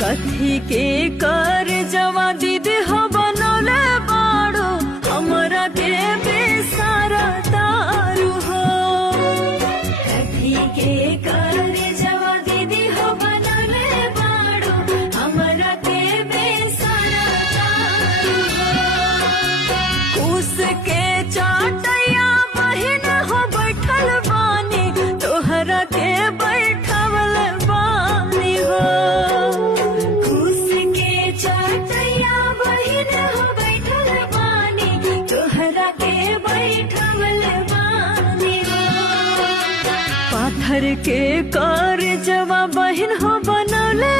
कथी के कर जवा दीदी हो बनौले बाड़ो हमरा के बेसारा तारू हो। कथी के कर जवा दीदी हो बनौले बाड़ो हमरा के बेसारा तारू हो। उसके चाटैया बहिन हो बैठल बानी तोहरा के बैठवल बानी हो। पाथर के कर जवा बहिन हो बनौले